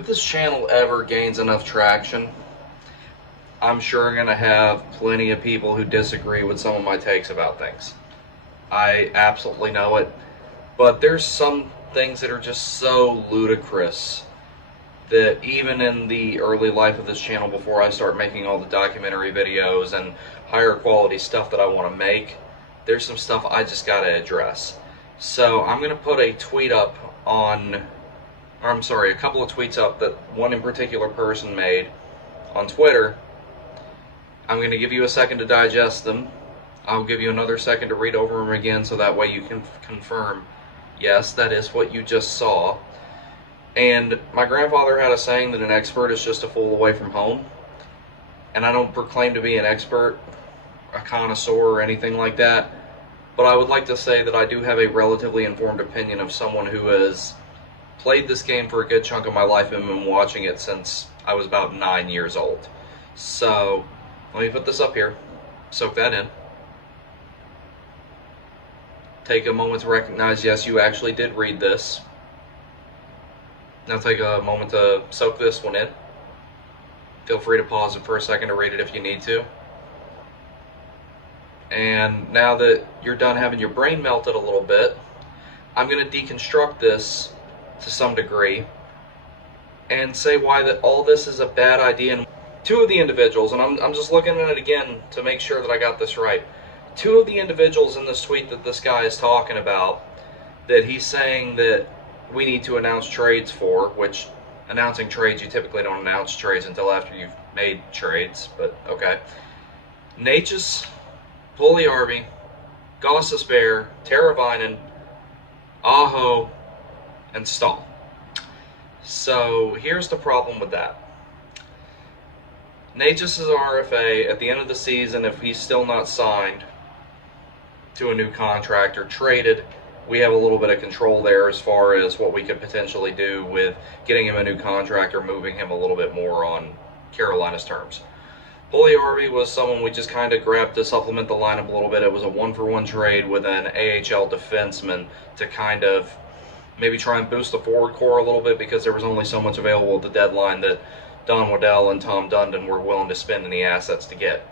if this channel ever gains enough traction, I'm sure I'm going to have plenty of people who disagree with some of my takes about things. I absolutely know it. But there's some things that are just so ludicrous that even in the early life of this channel, before I start making all the documentary videos and higher quality stuff that I want to make, there's some stuff I just got to address. So I'm going to put a tweet up on, I'm sorry, a couple of tweets up that one in particular person made on Twitter. I'm going to give you a second to digest them. I'll give you another second to read over them again so that way you can confirm, yes, that is what you just saw. And my grandfather had a saying that an expert is just a fool away from home. And I don't proclaim to be an expert, a connoisseur, or anything like that. But I would like to say that I do have a relatively informed opinion of someone who has played this game for a good chunk of my life and been watching it since I was about 9 years old. So, let me put this up here. Soak that in. Take a moment to recognize, yes, you actually did read this. Now take a moment to soak this one in. Feel free to pause it for a second to read it if you need to. And now that you're done having your brain melted a little bit, I'm going to deconstruct this to some degree and say why that all this is a bad idea. And two of the individuals, and I'm just looking at it again to make sure that I got this right. Two of the individuals in this tweet that this guy is talking about, that he's saying that we need to announce trades for, which announcing trades, you typically don't announce trades until after you've made trades, but okay. Natchez, Puljujärvi, Gostisbehere, Teravainen, Aho, and Stahl. So here's the problem with that. Natchez is an RFA. At the end of the season, if he's still not signed to a new contract or traded, we have a little bit of control there as far as what we could potentially do with getting him a new contract or moving him a little bit more on Carolina's terms. Puljujärvi was someone we just kind of grabbed to supplement the lineup a little bit. It was a one-for-one trade with an AHL defenseman to kind of maybe try and boost the forward core a little bit because there was only so much available at the deadline that Don Waddell and Tom Dundon were willing to spend any assets to get.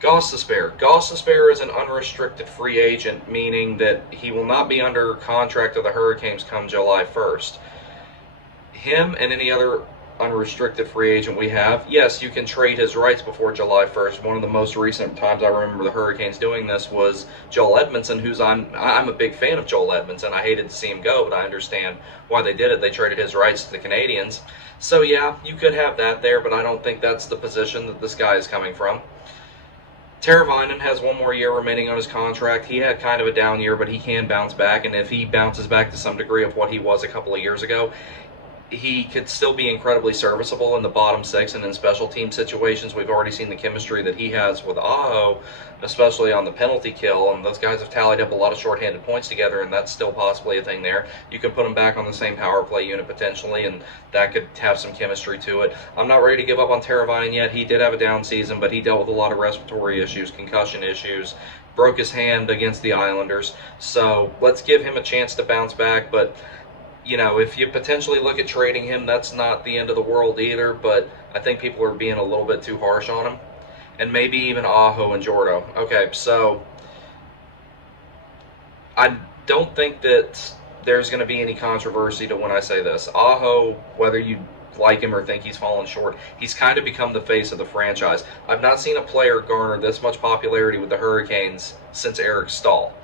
Gostisbehere is an unrestricted free agent, meaning that he will not be under contract of the Hurricanes come July 1st. Him and any other unrestricted free agent we have, yes, you can trade his rights before July 1st. One of the most recent times I remember the Hurricanes doing this was Joel Edmondson, who's I'm a big fan of Joel Edmondson. I hated to see him go, but I understand why they did it. They traded his rights to the Canadiens. So yeah, you could have that there, but I don't think that's the position that this guy is coming from. Teravainen has one more year remaining on his contract. He had kind of a down year, but he can bounce back, and if he bounces back to some degree of what he was a couple of years ago, he could still be incredibly serviceable in the bottom six and in special team situations. We've already seen the chemistry that he has with Aho, especially on the penalty kill, and those guys have tallied up a lot of shorthanded points together, and that's still possibly a thing there. You can put them back on the same power play unit potentially, and that could have some chemistry to it. I'm not ready to give up on Teravainen yet. He did have a down season, but he dealt with a lot of respiratory issues, concussion issues, broke his hand against the Islanders, so let's give him a chance to bounce back. But you know, if you potentially look at trading him, that's not the end of the world either, but I think people are being a little bit too harsh on him. And maybe even Aho and Jordo. Okay, so I don't think that there's going to be any controversy to when I say this. Aho, whether you like him or think he's fallen short, he's kind of become the face of the franchise. I've not seen a player garner this much popularity with the Hurricanes since Eric Stahl.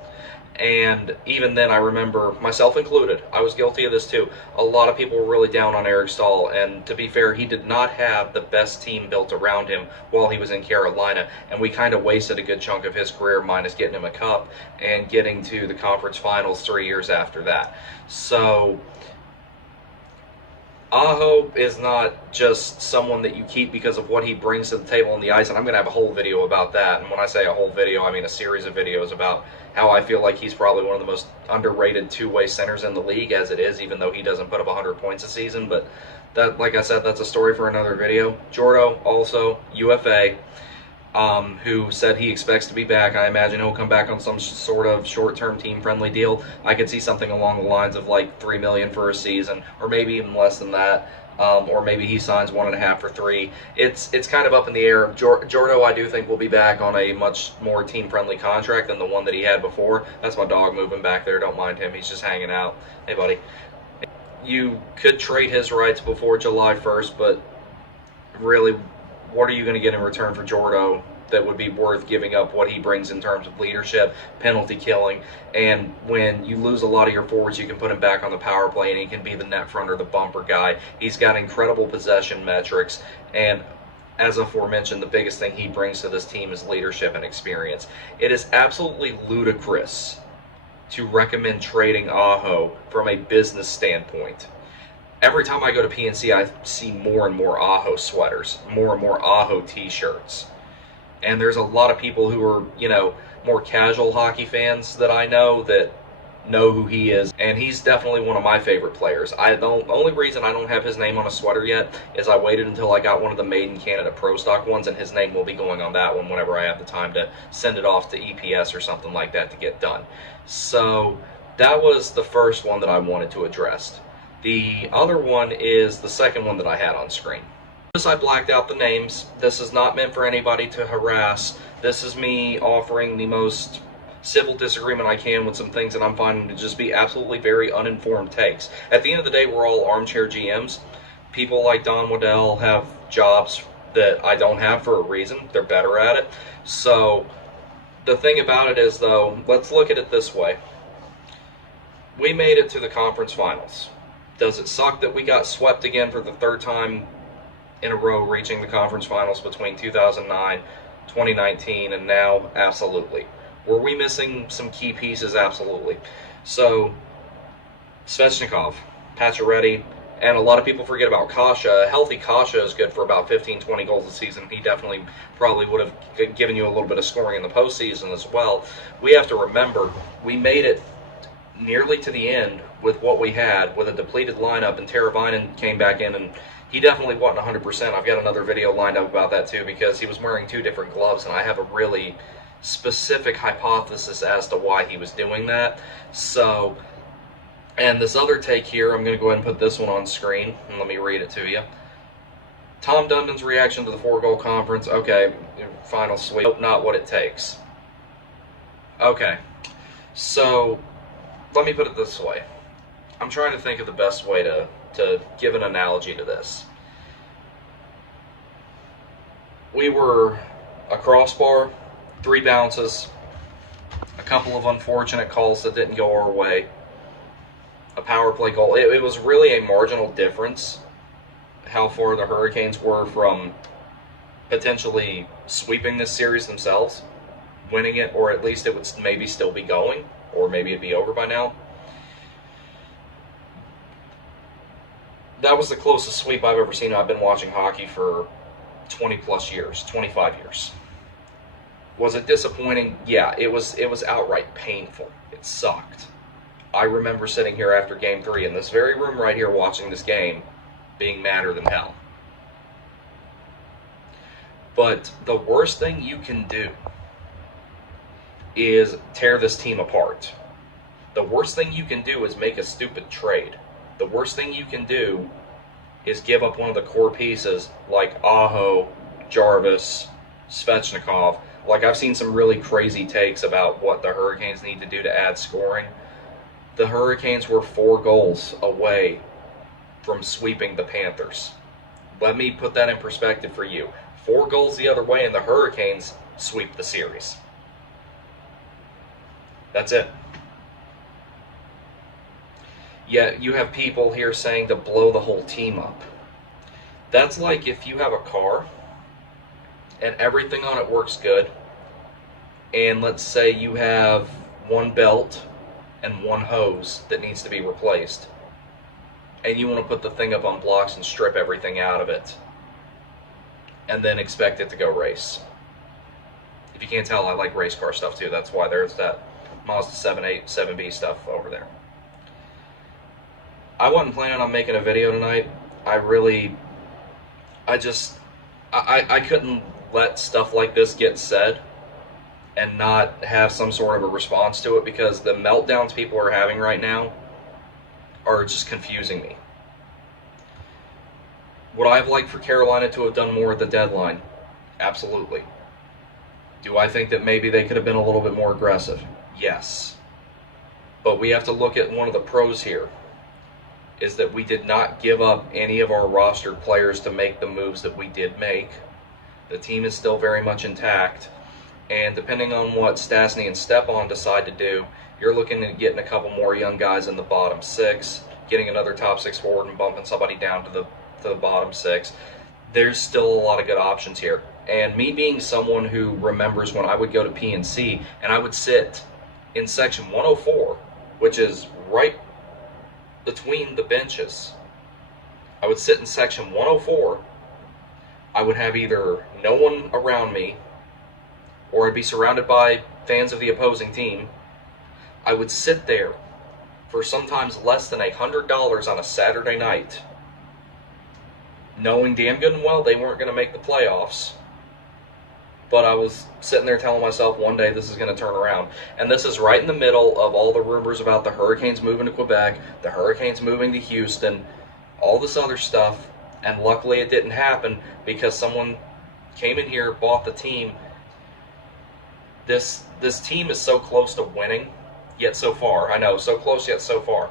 And even then, I remember, myself included, I was guilty of this too. A lot of people were really down on Eric Stahl, and to be fair, he did not have the best team built around him while he was in Carolina, and we kind of wasted a good chunk of his career, minus getting him a cup and getting to the conference finals 3 years after that. So Aho is not just someone that you keep because of what he brings to the table on the ice, and I'm going to have a whole video about that. And when I say a whole video, I mean a series of videos about how I feel like he's probably one of the most underrated two-way centers in the league as it is, even though he doesn't put up 100 points a season. But that, like I said, that's a story for another video. Jordo, also UFA, who said he expects to be back. I imagine he'll come back on some sort of short-term team-friendly deal. I could see something along the lines of like $3 million for a season, or maybe even less than that. or maybe he signs 1.5 or 3. It's kind of up in the air. Jordo, I do think, will be back on a much more team-friendly contract than the one that he had before. That's my dog moving back there. Don't mind him. He's just hanging out. Hey, buddy. You could trade his rights before July 1st, but really, what are you going to get in return for Jordo that would be worth giving up what he brings in terms of leadership, penalty killing, and when you lose a lot of your forwards, you can put him back on the power play and he can be the net front or the bumper guy. He's got incredible possession metrics, and as aforementioned, the biggest thing he brings to this team is leadership and experience. It is absolutely ludicrous to recommend trading Aho from a business standpoint. Every time I go to PNC, I see more and more Aho sweaters, more and more Aho t-shirts. And there's a lot of people who are, more casual hockey fans that I know that know who he is. And he's definitely one of my favorite players. The only reason I don't have his name on a sweater yet is I waited until I got one of the Made in Canada Pro Stock ones, and his name will be going on that one whenever I have the time to send it off to EPS or something like that to get done. So that was the first one that I wanted to address. The other one is the second one that I had on screen. Notice I blacked out the names. This is not meant for anybody to harass. This is me offering the most civil disagreement I can with some things that I'm finding to just be absolutely very uninformed takes. At the end of the day, we're all armchair GMs. People like Don Waddell have jobs that I don't have for a reason. They're better at it. So the thing about it is, though, let's look at it this way. We made it to the conference finals. Does it suck that we got swept again for the third time in a row, reaching the conference finals between 2009, 2019, and now? Absolutely. Were we missing some key pieces? Absolutely. So, Svechnikov, Pacioretty, and a lot of people forget about Kasha. A healthy Kasha is good for about 15, 20 goals a season. He definitely probably would have given you a little bit of scoring in the postseason as well. We have to remember, we made it nearly to the end with what we had, with a depleted lineup, and Teravainen came back in, and he definitely wasn't 100%. I've got another video lined up about that too, because he was wearing 2 different gloves, and I have a really specific hypothesis as to why he was doing that. So, and this other take here, I'm going to go ahead and put this one on screen, and let me read it to you. Tom Dundon's reaction to the 4-goal conference. Okay, final sweep. Nope, not what it takes. Okay, so let me put it this way. I'm trying to think of the best way to give an analogy to this. We were a crossbar, 3 bounces, a couple of unfortunate calls that didn't go our way, a power play goal. It was really a marginal difference how far the Hurricanes were from potentially sweeping this series themselves, winning it, or at least it would maybe still be going, or maybe it'd be over by now. That was the closest sweep I've ever seen. I've been watching hockey for 20 plus years, 25 years. Was it disappointing? Yeah, it was outright painful. It sucked. I remember sitting here after Game 3 in this very room right here watching this game, being madder than hell. But the worst thing you can do is tear this team apart. The worst thing you can do is make a stupid trade. The worst thing you can do is give up one of the core pieces like Aho, Jarvis, Svechnikov. Like, I've seen some really crazy takes about what the Hurricanes need to do to add scoring. The Hurricanes were 4 goals away from sweeping the Panthers. Let me put that in perspective for you. 4 goals the other way and the Hurricanes sweep the series. That's it. Yet you have people here saying to blow the whole team up. That's like if you have a car and everything on it works good, and let's say you have 1 belt and 1 hose that needs to be replaced, and you want to put the thing up on blocks and strip everything out of it, and then expect it to go race. If you can't tell, I like race car stuff too. That's why there's that Mazda 7.8, 7B stuff over there. I wasn't planning on making a video tonight. I couldn't let stuff like this get said and not have some sort of a response to it, because the meltdowns people are having right now are just confusing me. Would I have liked for Carolina to have done more at the deadline? Absolutely. Do I think that maybe they could have been a little bit more aggressive? Yes. But we have to look at one of the pros here, is that we did not give up any of our rostered players to make the moves that we did make. The team is still very much intact, and depending on what Stastny and Stepan decide to do, you're looking at getting a couple more young guys in the bottom six, getting another top six forward and bumping somebody down to the bottom six. There's still a lot of good options here. And me being someone who remembers when I would go to PNC and I would sit in section 104, which is right between the benches, I would sit in section 104. I would have either no one around me, or I'd be surrounded by fans of the opposing team. I would sit there for sometimes less than $100 on a Saturday night, knowing damn good and well they weren't going to make the playoffs. But I was sitting there telling myself one day this is going to turn around. And this is right in the middle of all the rumors about the Hurricanes moving to Quebec, the Hurricanes moving to Houston, all this other stuff. And luckily it didn't happen because someone came in here, bought the team. This team is so close to winning, yet so far. I know, so close yet so far.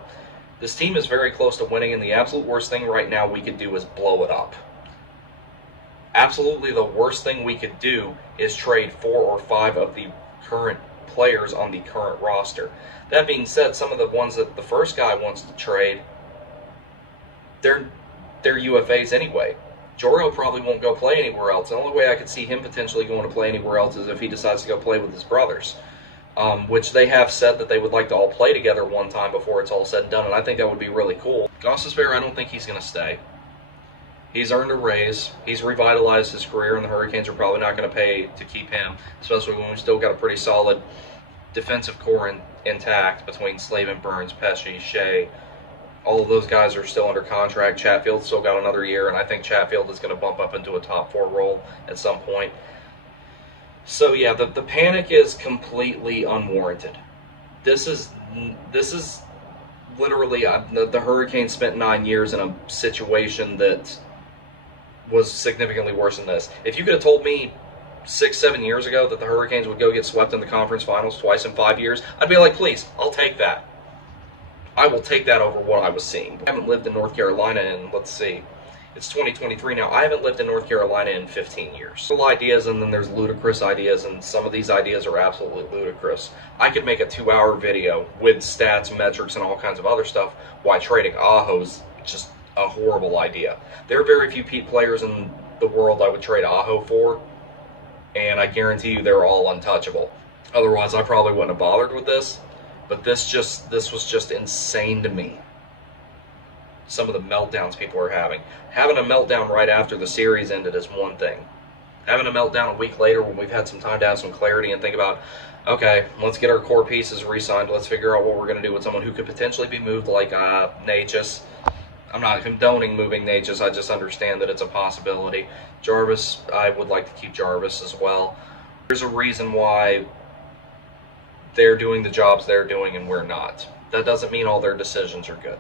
This team is very close to winning, and the absolute worst thing right now we could do is blow it up. Absolutely the worst thing we could do is trade 4 or 5 of the current players on the current roster. That being said, some of the ones that the first guy wants to trade, they're UFAs anyway. Jordo probably won't go play anywhere else. The only way I could see him potentially going to play anywhere else is if he decides to go play with his brothers, which they have said that they would like to all play together one time before it's all said and done, and I think that would be really cool. Gostisbehere, I don't think he's going to stay. He's earned a raise. He's revitalized his career, and the Hurricanes are probably not going to pay to keep him, especially when we've still got a pretty solid defensive core intact between Slavin, Burns, Pesce, Shea. All of those guys are still under contract. Chatfield's still got another year, and I think Chatfield is going to bump up into a top 4 role at some point. So yeah, the panic is completely unwarranted. This is literally the Hurricanes spent 9 years in a situation that was significantly worse than this. If you could have told me 6-7 years ago that the Hurricanes would go get swept in the conference finals twice in 5 years, I'd be like, please, I'll take that. I will take that over what I was seeing. I haven't lived in North Carolina in, let's see, it's 2023 now. I haven't lived in North Carolina in 15 years. Little ideas, and then there's ludicrous ideas, and some of these ideas are absolutely ludicrous. I could make a 2-hour video with stats, metrics, and all kinds of other stuff why trading Aho's just a horrible idea. There are very few players in the world I would trade Aho for, and I guarantee you they're all untouchable. Otherwise, I probably wouldn't have bothered with this, but this was just insane to me. Some of the meltdowns people are having. Having a meltdown right after the series ended is one thing. Having a meltdown a week later when we've had some time to have some clarity and think about, okay, let's get our core pieces re-signed. Let's figure out what we're going to do with someone who could potentially be moved like Natchez. I'm not condoning moving Natchez. I just understand that it's a possibility. Jarvis, I would like to keep Jarvis as well. There's a reason why they're doing the jobs they're doing and we're not. That doesn't mean all their decisions are good.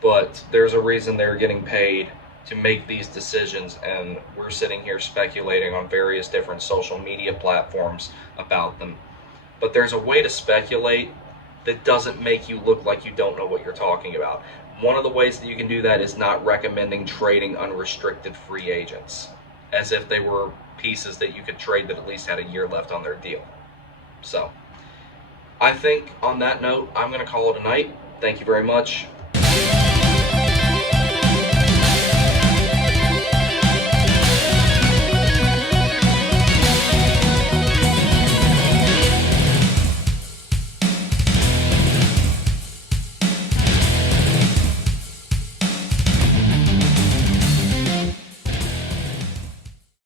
But there's a reason they're getting paid to make these decisions, and we're sitting here speculating on various different social media platforms about them. But there's a way to speculate that doesn't make you look like you don't know what you're talking about. One of the ways that you can do that is not recommending trading unrestricted free agents, as if they were pieces that you could trade that at least had a year left on their deal. So, I think on that note, I'm going to call it a night. Thank you very much.